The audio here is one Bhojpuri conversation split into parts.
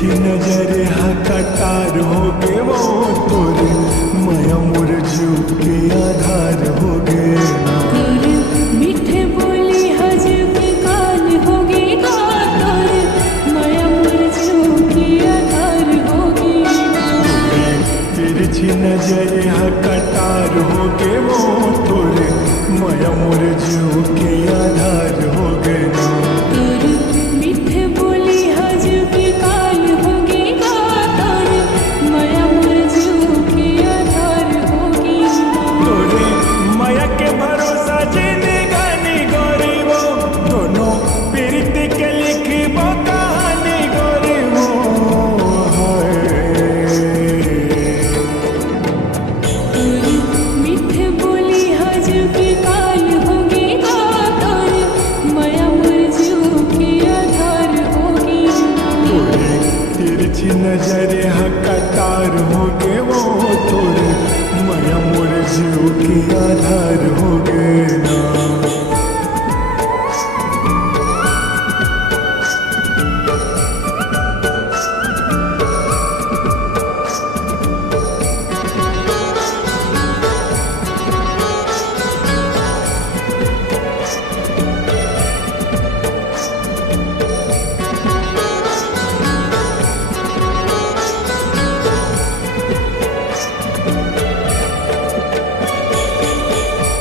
तिरछी नजर कटार हो गे वो तोरे माया मोर जीव के आधार हो गे ना। तोरे मीठे बोली हजू के कान हो गे ना, तोरे माया मोर जीव के आधार हो गे ना। तिरछी नजर कटार हो गे वो तोरे माया मोर जीव के आधार हो गे ना। तोरे मीठे बोली हजू के कान हो गे ना, तोरे माया मोर जीव के आधार हो गे ना। तोरे माया के भरोसा जिंदगानी गोरी वो दोनों प्रीति के लिखबो कहानी गोरी वो। तोरे मीठे बोली हजू के कान हो गे ना, तोरे माया मोर जीव के आधार हो गे ना। तोरे तिरछी नजर कटार हो गे वो तोरे माया मोर जीव के आधार हो गे ना।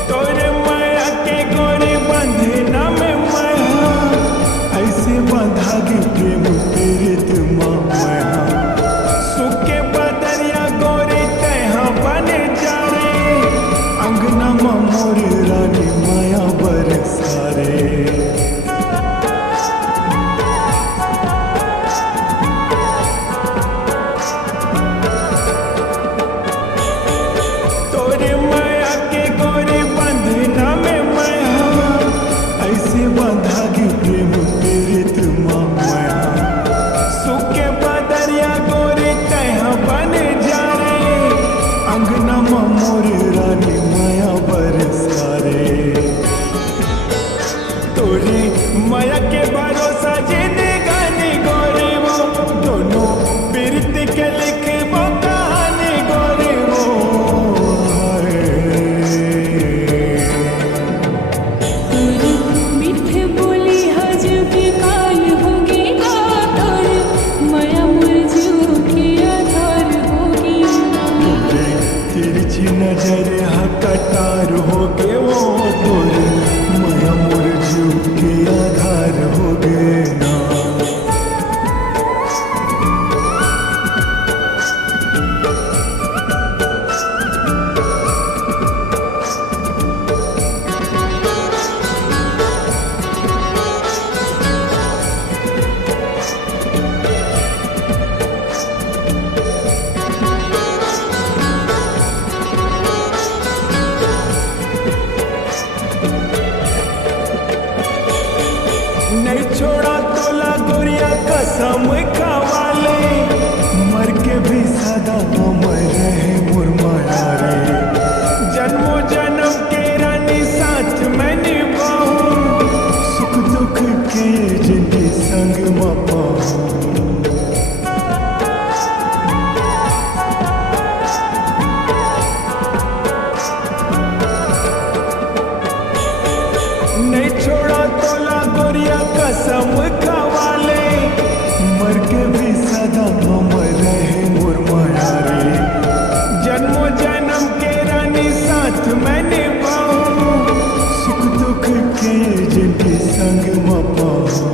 तोरे माया के गोरी बंधना में माया ऐसे बंधा गे प्रेम प्रीत माया। सुखे बदरिया गोरी तहा बने जा रे अंगना मोर रानी माया बरसारे। तोरे माया के गोरी बंधना में माया ऐसे बंधा गे प्रेम प्रीत माया। सुखे बदरिया गोरी तहा बने जा रे अंगना मोर रानी माया बरसारे। तोरे माया के भरोसा जिंदगानी गोरी वो दोनों प्रीति के लिखबो कहानी गोरी वो। तोरे मीठे बोली हजू के कान हो गे ना, तोरे माया मोर जीव के आधार हो गे ना। तोरे तिरछी नजर कटार हो गे वो तोरे माया मोर जीव के आधार हो गे ना। नहीं छोड़ा तोला गोरिया कसम खावाले मर के भी सदा अमर रहे मोर माया रे। जन्मों जन्म के रानी साथ मैं निभाऊं सुख दुख के जिंदगी संग मपाऊं। नहीं छोड़ा तोला गोरिया कसम खावाले मर के भी सदा अमर रहे मोर माया रे। जन्मों जन्म के रानी साथ मैं निभाऊं सुख दुख के जिनके संग मपाऊं।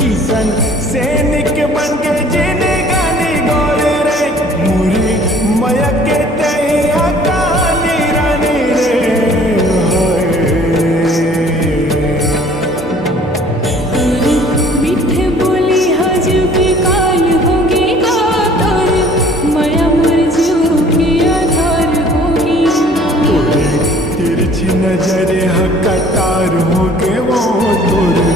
किसन सैनिक बन के जिंदगानी गोरे रे मोरे माया के तैया कहानी रानी रे। तोरे मीठे बोली हजू के कान हो गे ना, तोरे माया मोर जीव के आधार हो गे ना। तोरे तिरछी नजर कटार हो गे वो तोरे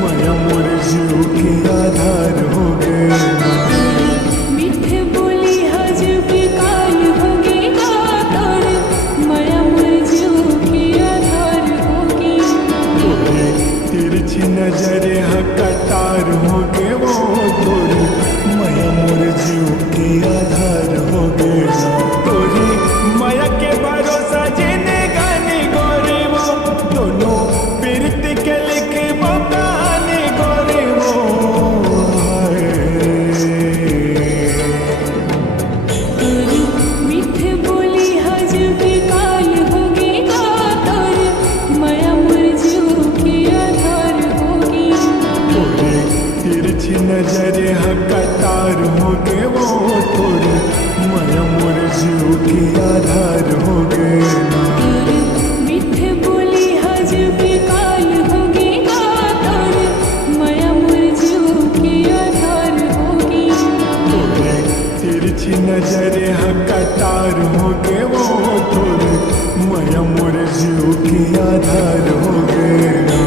माया मोर जीव के आधार हो गे ना। कतार हो गए वो तोरी माया मोर जीव के आधार हो गए ना तोरी माया के भरोसा जीने गानी गोरी वो दोनों पीरत के लिखे वो कहानी गोरी वो तोरी मीठे बोली हजू के काल होगी आधार माया मोर जीव के आधार होगी तोरी तिरछी नजर कतार हो गए वो तोरी माया मोर जीव के आधार हो गए ना तोरी मीठे बोली हजू के काल होगी आधार माया मोर जीव के आधार होगी तोरे तिरछी नजर कतार हो गए वो तोरे माया मोर जीव के आधार हो गए ना